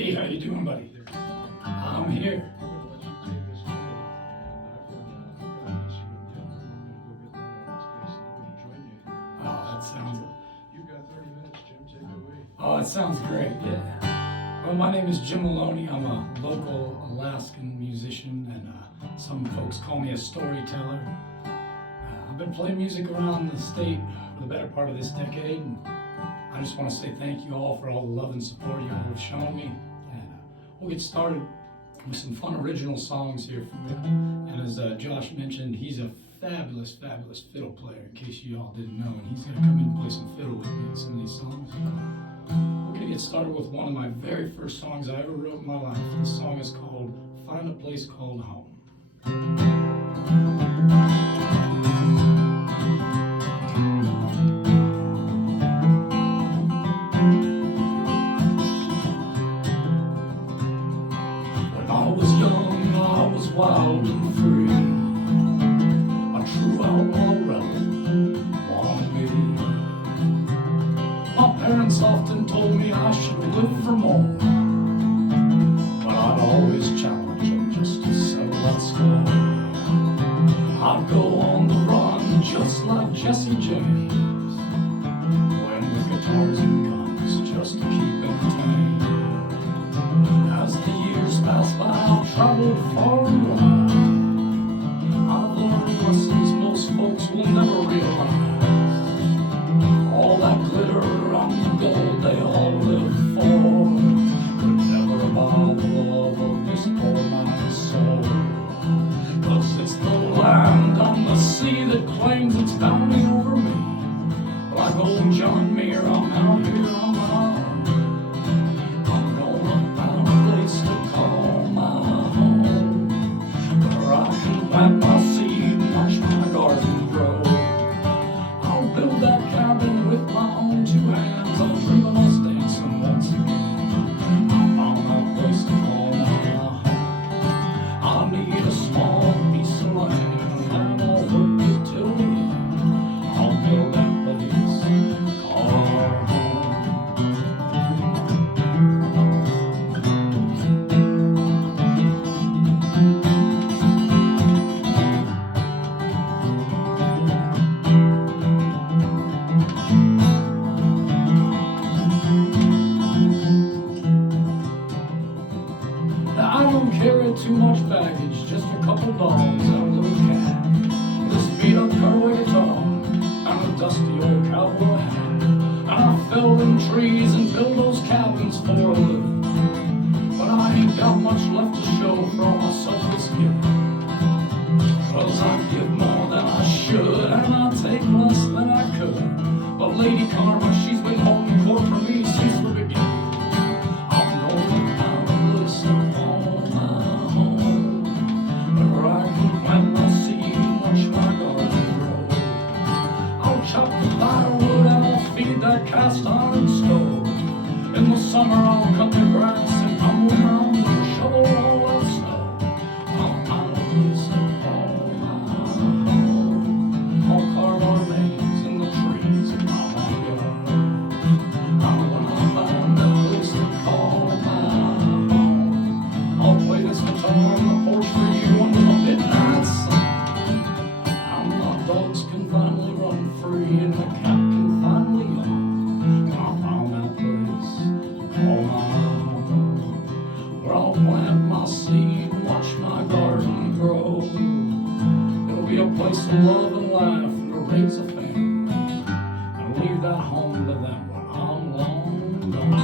Hey, how you doing, buddy? I'm here. Oh, it sounds great, yeah. Well, my name is Jim Maloney. I'm a local Alaskan musician, and some folks call me a storyteller. I've been playing music around the state for the better part of this decade, and I just want to say thank you all for all the love and support you all have shown me. And we'll get started with some fun original songs here for you. And as Josh mentioned, he's a fabulous, fabulous fiddle player, in case you all didn't know, and he's going to come in and play some fiddle with me in some of these songs. We're going to get started with one of my very first songs I ever wrote in my life. This song is called Find a Place Called Home. When I was young, I was wild and free, a true outlaw rebel, wanted me. My parents often told me I should live for more, but I'd always challenge them just to settle that score. I'd go on the run just like Jesse James, playing with guitars and guns just to keep entertained. As the years passed by, I've traveled far and wide. I've learned lessons most folks will never realize. All that glitter on the gold they all live for could never buy the love of this poor man's soul. 'Cause it's the land on the sea that claims its bounty over me. Like old John Muir, I'm out here on my own. I'm gonna find a place to call my home, where I can plant my seed and watch my garden grow. I'll build that cabin with my own two hands. I'll dream of us dancing once again. I found a place to call my home. I need a small piece of land, and I'll work it till the end. I'll build that place, call our home. Now, I don't carry too much baggage, just a couple dogs and a little cat, this beat-up cutaway guitar, and a dusty old cowboy hat. And I fell in trees and build those cabins for a living, but I ain't got much left to show for all my selfless giving. 'Cause I give more than I should, and I take less than I could. But Lady Karma, she's been holding court for me since the beginning. I'm gonna find a place to call my home, where I can plant my seed and watch my garden grow. I'll chop the firewood and I'll feed that cast iron stove. In the summer I'll cut the grass and tumble around and shovel all that snow. I'll find a place to call my home. I'll carve our names in the trees in my own yard. And when I find that place to call my home, I'll play this guitar on the porch for you under the midnight sun. And my dogs can finally run free and the cat can finally yawn. I found that place to call my home, where I'll plant my seed and watch my garden grow. It'll be a place to love and laugh and to raise a family, and leave that home to them when I'm long gone.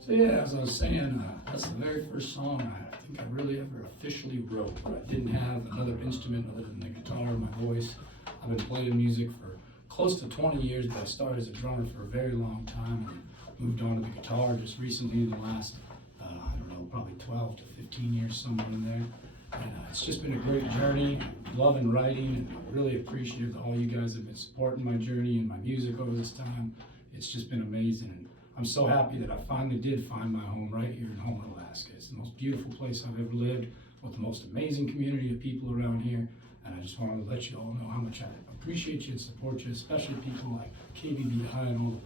So yeah, as I was saying, that's the very first song I think I really ever officially wrote, where I didn't have another instrument other than the guitar and my voice. I've been playing music for close to 20 years, but I started as a drummer for a very long time and moved on to the guitar just recently in the last, I don't know, probably 12 to 15 years, somewhere in there. And it's just been a great journey, loving writing, and I'm really appreciative that all you guys have been supporting my journey and my music over this time. It's just been amazing, and I'm so happy that I finally did find my home right here in Homer, Alaska. It's the most beautiful place I've ever lived, with the most amazing community of people around here, And I just wanted to let you all know how much I appreciate you and support you, especially people like KBBI and all the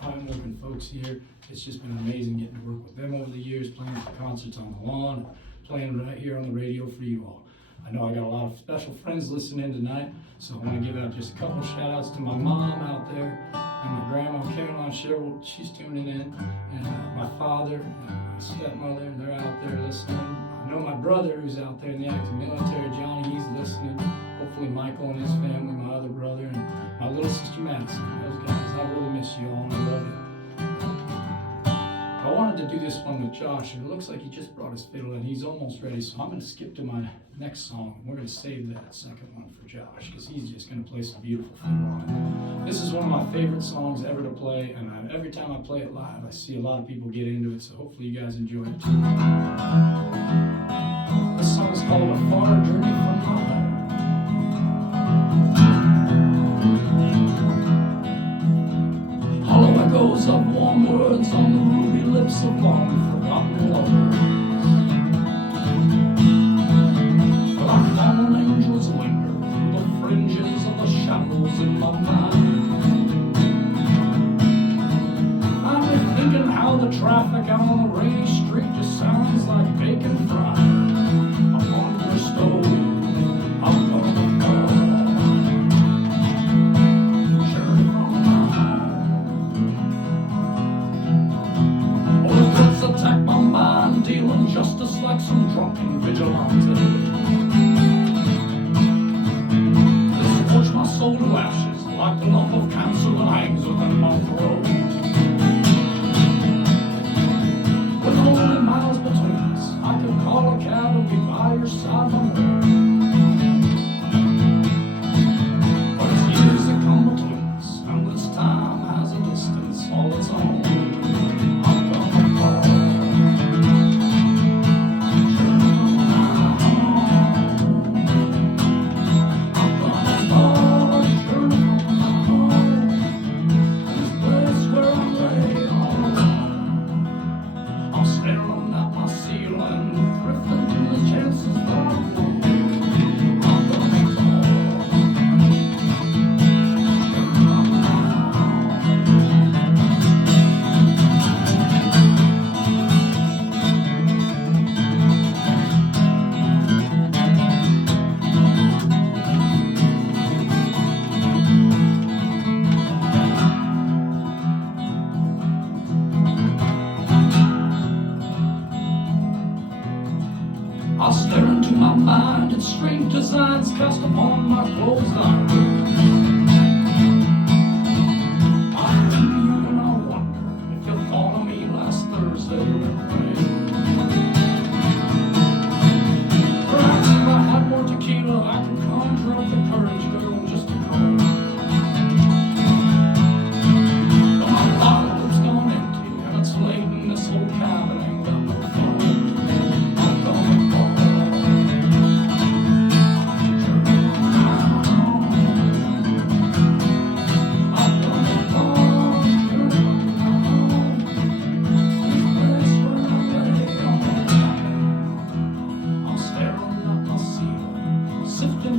hard-working folks here. It's just been amazing getting to work with them over the years, playing for concerts on the lawn, and playing right here on the radio for you all. I know I got a lot of special friends listening tonight, so I want to give out just a couple shout outs to my mom out there, and my grandma Caroline Sherwood, she's tuning in, and my father and my stepmother, they're out there listening. I know my brother who's out there in the active military, Johnny, he's listening. Hopefully Michael and his family, my other brother, and my little sister Madison. Those guys, I really miss you all and I love you. I wanted to do this one with Josh, and it looks like he just brought his fiddle and he's almost ready, so I'm going to skip to my next song. We're going to save that second one for Josh, because he's just going to play some beautiful fiddle on it. This is one of my favorite songs ever to play, and every time I play it live, I see a lot of people get into it, so hopefully you guys enjoy it too. This song is called A Far Journey from My Home. Hollow echoes of warm words on the ruby lips of long forgotten lovers. Like fallen angels linger through the fringes of the shadows in my mind. I've been thinking how the traffic out on the rainy street just sounds like bacon fried upon your stove. I'm gonna fall. Attack my mind, dealing justice like some drunken vigilante. They scorch my soul to ashes like the lump of cancer that hangs within my throat. With only miles between us, I could call a cab and be by your side no more. But it's years that come between us, and this time has a distance all its own. I'll stare into my mind at strange designs cast upon my closed eyes. I think of you and I wonder if you thought of me last Thursday in rain. Perhaps if I had more tequila, I could conjure up the courage, girl, just to come. But my bottle has gone empty, and it's late in this old cabin, ain't got no phone.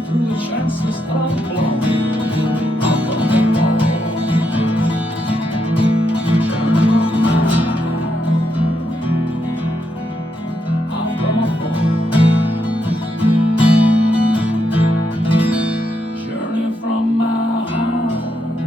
Through the chances that I've blown, I'm gonna fall. I'm gonna fall. Journey from my home.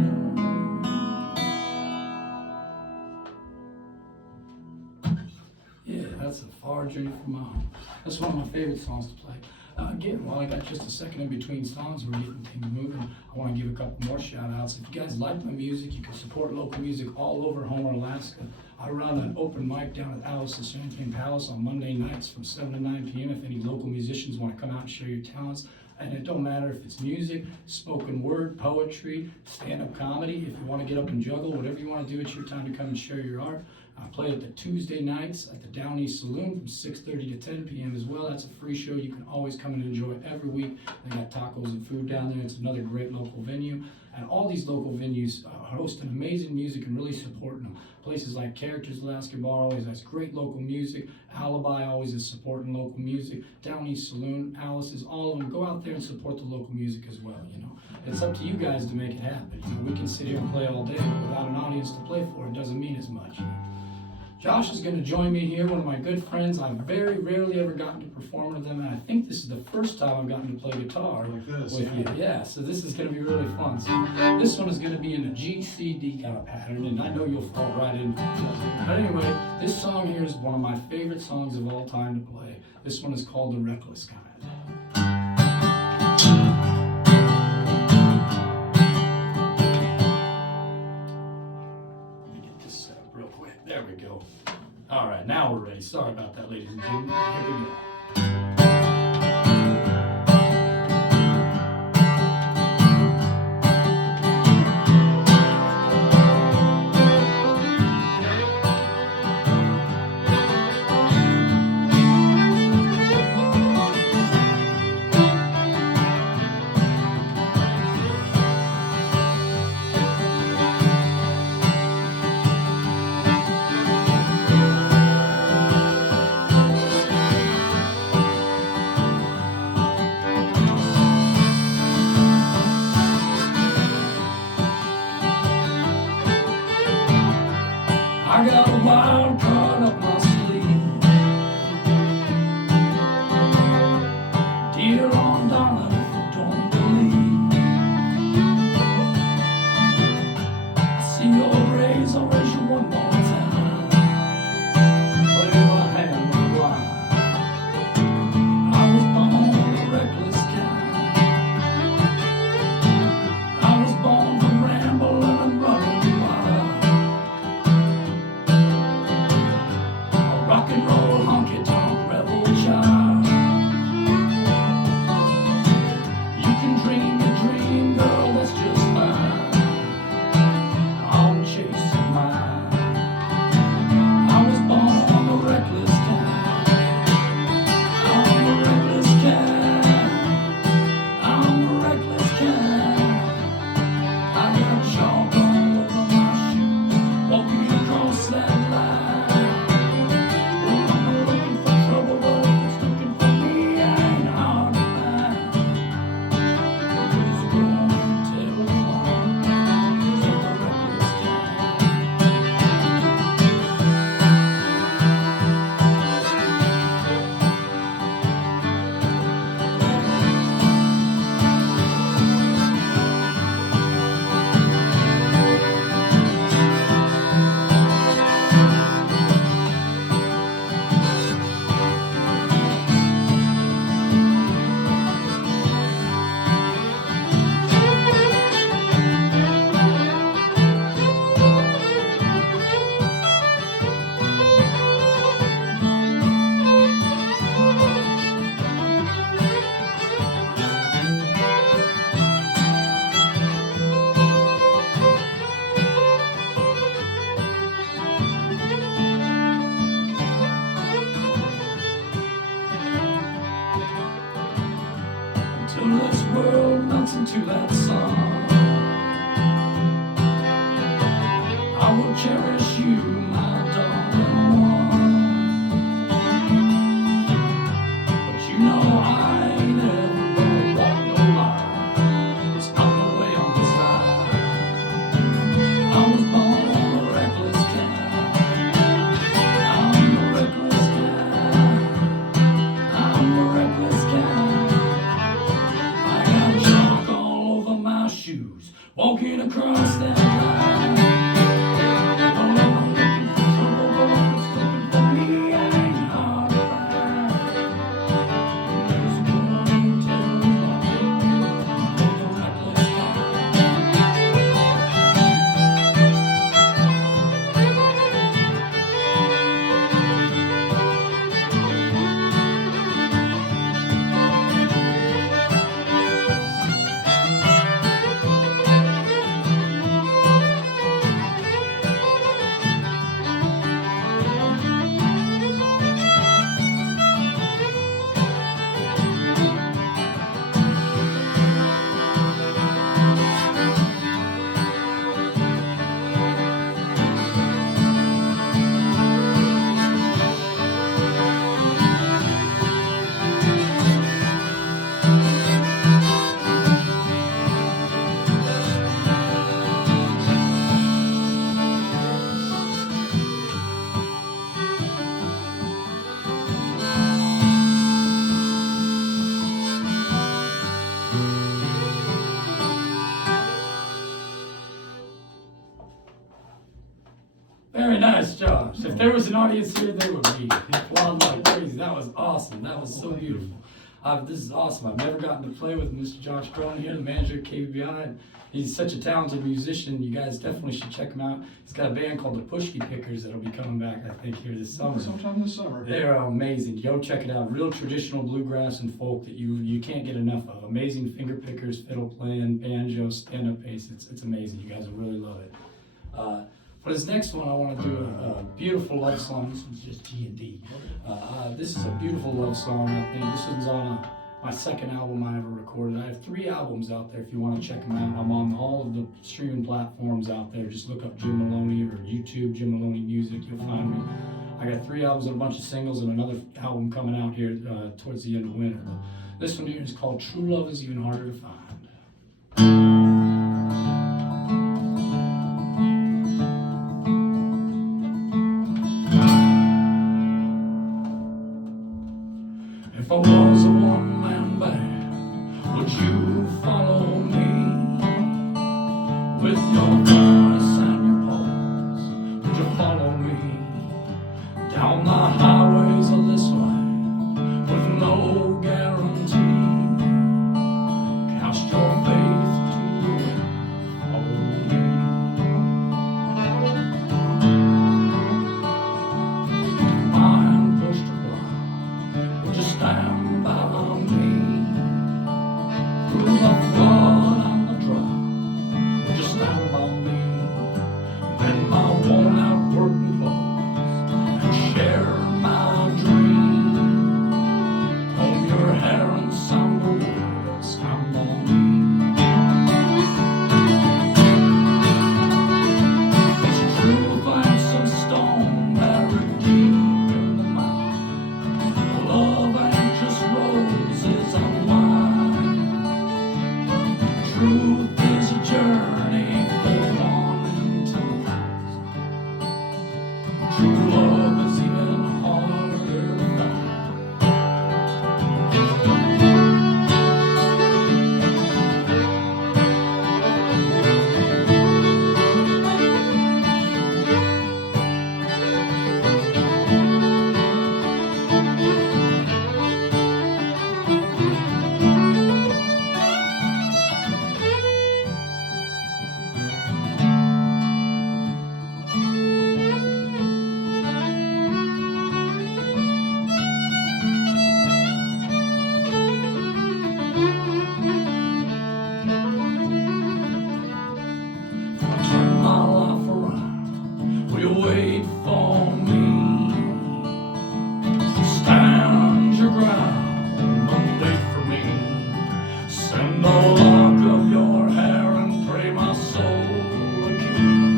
Yeah, that's a far journey from my home. That's one of my favorite songs to play. Again, while I got just a second in between songs, we're getting things moving. I want to give a couple more shout outs. If you guys like my music, you can support local music all over Homer, Alaska. I run an open mic down at Alice's Champagne Palace on Monday nights from 7 to 9 p.m. if any local musicians want to come out and share your talents. And it don't matter if it's music, spoken word, poetry, stand-up comedy. If you want to get up and juggle, whatever you want to do, it's your time to come and share your art. I play at the Tuesday nights at the Down East Saloon from 6:30 to 10 p.m. as well. That's a free show. You can always come and enjoy it every week. They got tacos and food down there. It's another great local venue. And all these local venues hosting amazing music and really supporting them. Places like Characters Alaska Bar always has great local music. Alibi always is supporting local music. Down East Saloon, Alice's, all of them. Go out there and support the local music as well, you know. It's up to you guys to make it happen. You know, we can sit here and play all day, but without an audience to play for, it doesn't mean as much. You know? Josh is going to join me here, one of my good friends. I've very rarely ever gotten to perform with them, and I think this is the first time I've gotten to play guitar like this, with you. Yeah, so this is going to be really fun. So this one is going to be in a G-C-D kind of pattern, and I know you'll fall right in. But anyway, this song here is one of my favorite songs of all time to play. This one is called The Reckless Kind. There we go. All right, now we're ready. Sorry about that, ladies and gentlemen. Here we go. I got a wild card up my sleeve. Dear Lord, darling, if you don't believe, I see your rays, I'll raise you one more time. Play my hand on the line. I was born a reckless kind. I was born to ramble and run wild. Rock and roll, honky tonk, rebel child. You can dream your dream, girl, that's just fine. I'm chasing mine. I was born a reckless kind. I'm a reckless kind. I'm a reckless kind. I got chalk all over my shoes, walking across that line. Till this world melts into that song, I will cherish you, my darling one. But you know I ain't ever gonna walk no line. It's not the way I'm designed. I was born a reckless kind. I'm a reckless kind. I'm a reckless kind. Shoes, walking across that line. Oh, I'm looking for trouble, it's looking for me, I ain't hard to find. There's one who tells me I'm a reckless If there was an audience here, they would be applauding like crazy. That was awesome. That was so beautiful. This is awesome. I've never gotten to play with Mr. Josh Khron here, the manager at KBBI. And he's such a talented musician. You guys definitely should check him out. He's got a band called the Pushki Pickers that'll be coming back, I think, here this summer. Sometime this summer. They're amazing. Go check it out. Real traditional bluegrass and folk that you can't get enough of. Amazing finger pickers, fiddle playing, banjo, stand-up bass. It's amazing. You guys will really love it. For this next one, I want to do a beautiful love song. This one's just G&D. This is a beautiful love song. I think this one's on my second album I ever recorded. I have 3 albums out there if you want to check them out. I'm on all of the streaming platforms out there. Just look up Jim Maloney or YouTube, Jim Maloney Music. You'll find me. I got 3 albums and a bunch of singles and another album coming out here towards the end of winter. This one here is called True Love Is Even Harder to Find. If I was a one-man band, would you follow me? With your voice and your pulse, would you follow me? Down the highways of this land, with no guarantee. Cast your faith to the wind, follow me. My hand pushed to ground, would you stand by me? Through the flood and the drought, would you stand by me? When my worn out working clothes and share my dream, comb your hair and sound the words, stand by me. There's truth like some stone buried deep in the mountain. Love ain't just roses and wine. Truth is a journey for 1 in 10,000. True love is even harder to find. Turn my life around, will you wait for me? Stand your ground and wait for me. Send the lock of your hair and pray my soul a king.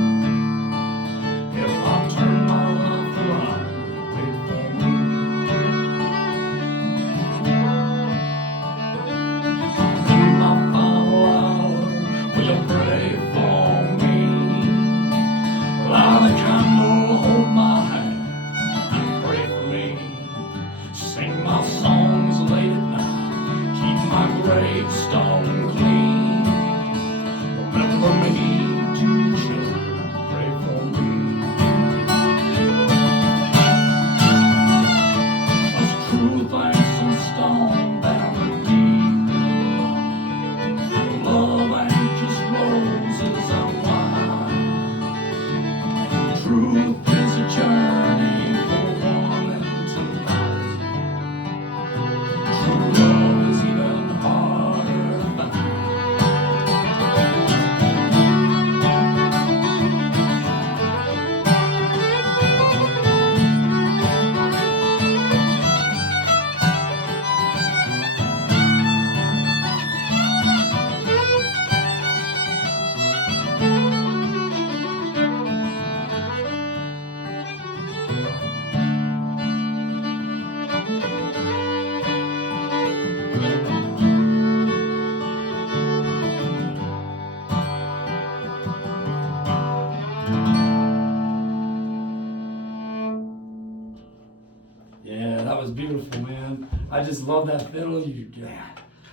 If I turn my life around, wait for me. In my final hour, will you pray for me? Light a candle, hold my hand, and pray for me. Sing my songs late at night, keep my gravestone clean. Remember me to the children, and pray for me. 'Cause truth ain't some stone buried deep in the mountain. Love ain't just roses and wine. Truth is a journey for 1 in 10,000. True love is even harder to find. Yeah, that was beautiful, man. I just love that fiddle. Yeah.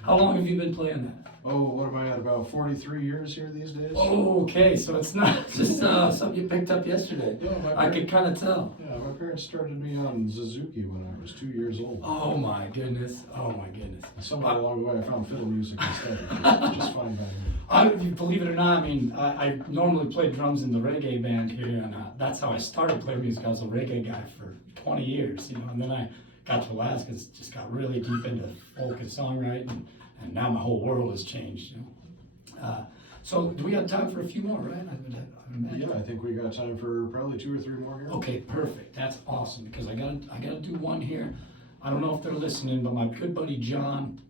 How long have you been playing that? Oh, what am I at, about 43 years here these days? Oh, okay, so it's not just something you picked up yesterday. No, I could kind of tell. Yeah, my parents started me on Suzuki when I was 2 years old. Oh my goodness, oh my goodness. Somewhere along the way I found fiddle music instead, just fine by me. Believe it or not, I mean, I normally played drums in the reggae band here, and that's how I started playing music. I was a reggae guy for 20 years, you know, and then I got to Alaska, just got really deep into folk and songwriting, and now my whole world has changed, you know. So do we have time for a few more, right? Yeah, I think we got time for probably 2 or 3 more here. Okay, perfect. That's awesome, because I gotta do one here. I don't know if they're listening, but my good buddy John,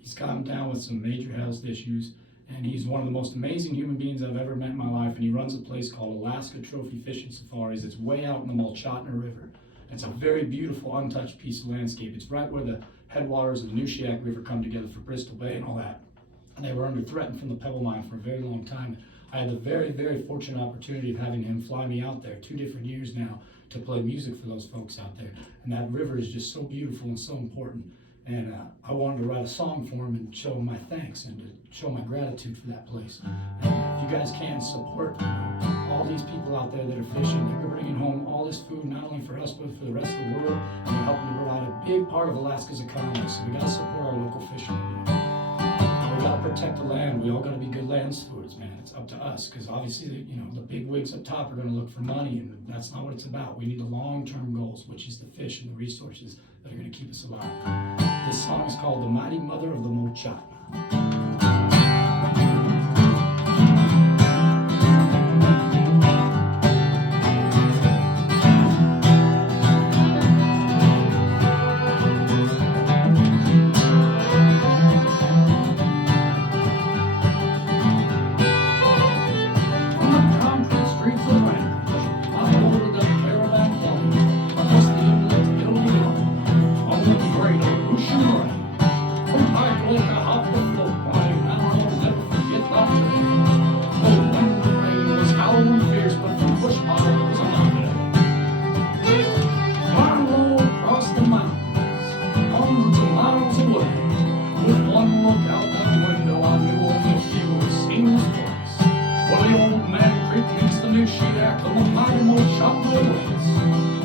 he's gotten down with some major health issues, and he's one of the most amazing human beings I've ever met in my life, and he runs a place called Alaska Trophy Fishing Safaris. It's way out in the Mulchatna River. It's a very beautiful, untouched piece of landscape. It's right where the headwaters of the Nushiak River come together for Bristol Bay and all that. And they were under threat from the pebble mine for a very long time. I had the very, very fortunate opportunity of having him fly me out there 2 different years now to play music for those folks out there. And that river is just so beautiful and so important. And I wanted to write a song for him and show him my thanks and to show my gratitude for that place. And if you guys can support all these people out there that are fishing, they're bringing home all this food, not only for us, but for the rest of the world, and they're helping to provide a big part of Alaska's economy. So we got to support our local fishermen. We got to protect the land. We all got to be good land stewards, man. It's up to us, because obviously, you know, the big wigs up top are going to look for money, and that's not what it's about. We need the long-term goals, which is the fish and the resources that are going to keep us alive. This song is called "The Mighty Mother of the Mulchatna."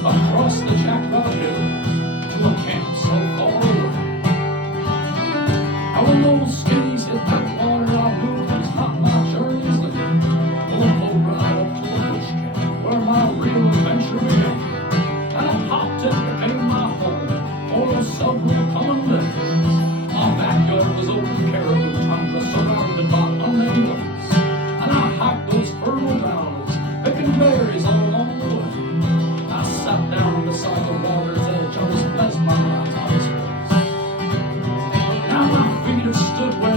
Across the Jackpot Hills to a camp so far away. How when those skinnies hit that water, I knew it was not my journey's end. We'll go right up to the bush camp where my real adventure began. And I popped it, became my home for those several common days. My backyard was open caribou tundra surrounded by unnamed lakes. And I hiked those fertile valleys, picking berries all along the way. Sat down beside the water's edge, I was blessed by my eyes. Now my feet have stood where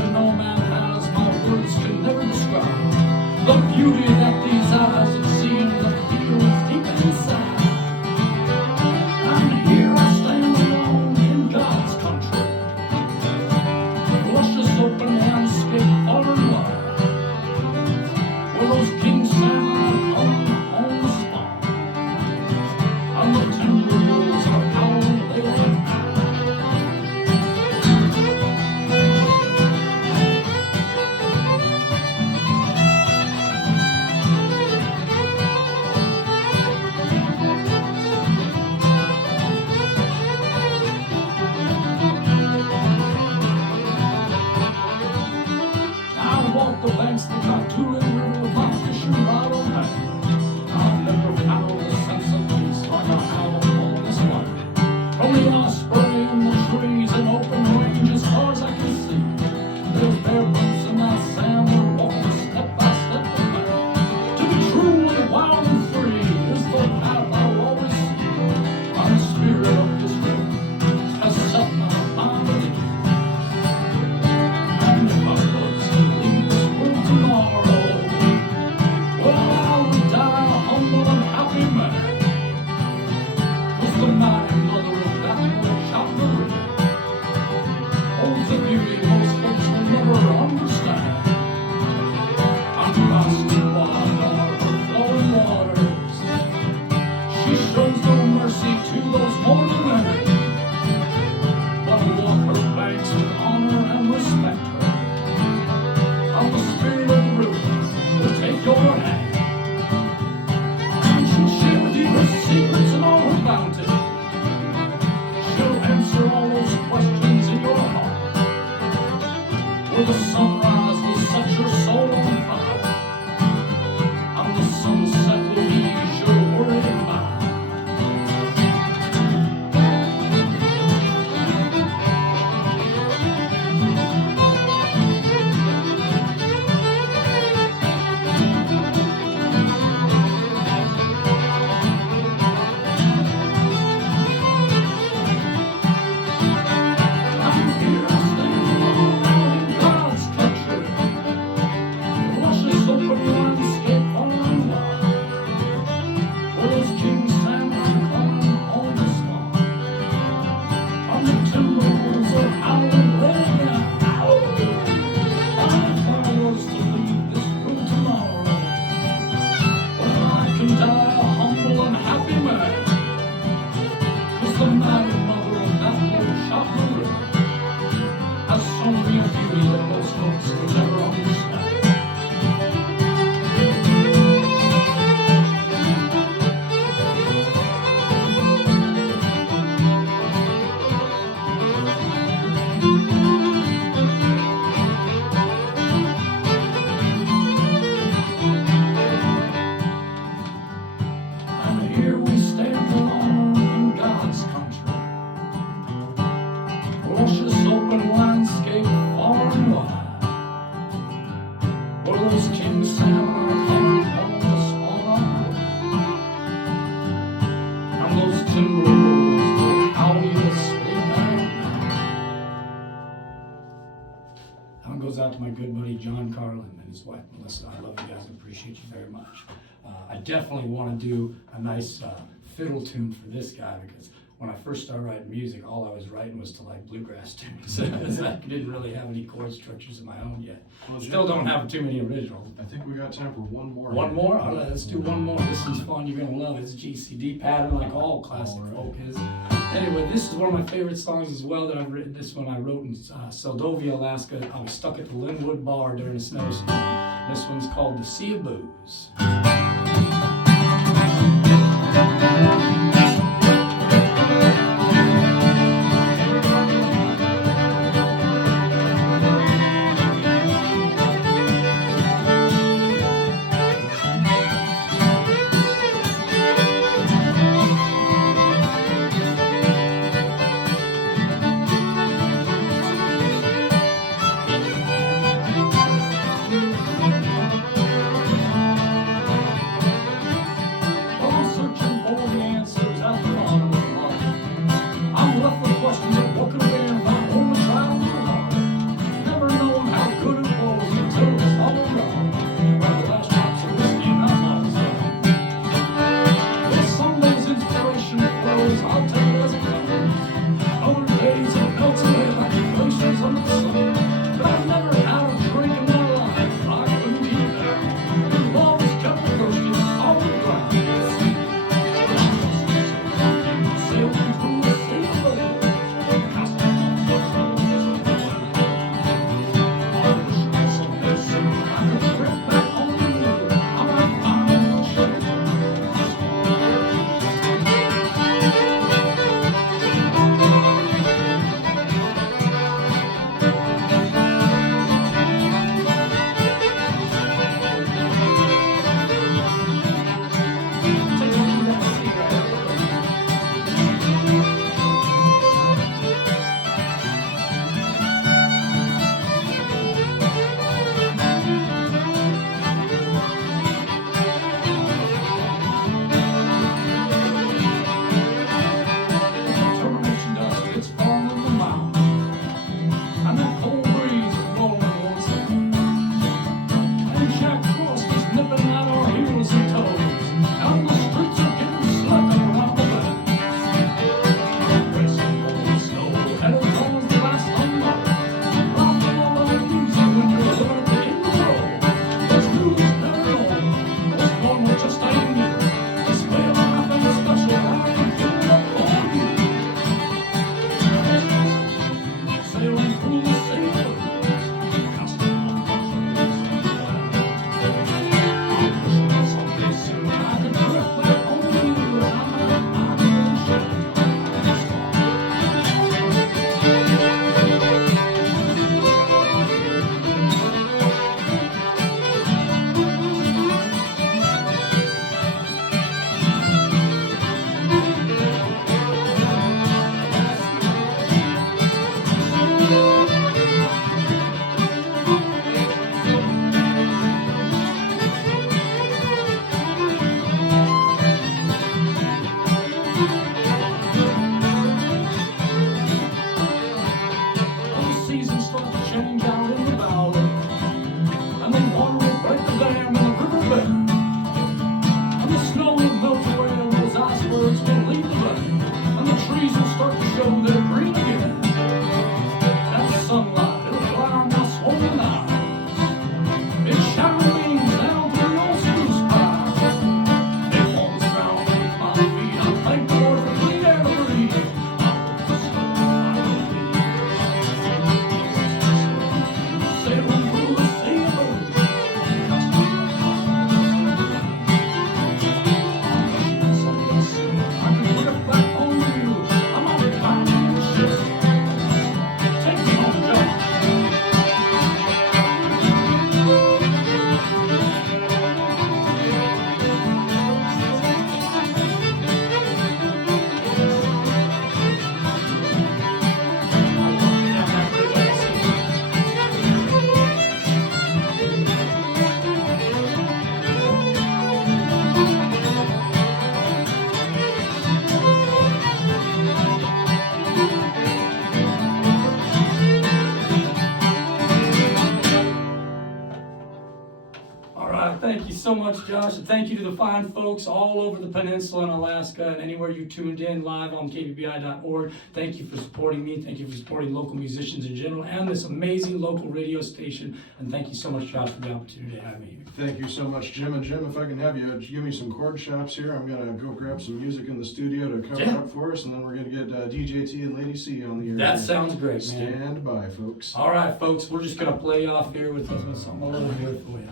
where the sunrise will set your soul on fire, and the sunset will ease your worried mind. Goes out to my good buddy John Carlin and his wife Melissa. I love you guys and appreciate you very much. I definitely want to do a nice fiddle tune for this guy, because when I first started writing music, all I was writing was to like bluegrass tunes. I didn't really have any chord structures of my own yet. Well, still don't have too many originals. I think we got time for one more. One more? All right, let's do one more. This one's fun. You're going to love it. It's GCD pattern like all classic folk is. Anyway, this is one of my favorite songs as well that I've written. This one I wrote in Seldovia, Alaska. I was stuck at the Linwood Bar during a snowstorm. This one's called The Sea of Booze. thank you so much, Josh. And thank you to the fine folks all over the peninsula in Alaska and anywhere you tuned in live on KBBI.org. Thank you for supporting me. Thank you for supporting local musicians in general and this amazing local radio station. And thank you so much, Josh, for the opportunity to have me here. Thank you so much, Jim. And Jim, if I can have you give me some chord chops here, I'm going to go grab some music in the studio to cover up for us, and then we're going to get DJ T and Lady C on the air. That sounds great, man. Stand by, folks. All right, folks, we're just going to play off here with something a little bit for you.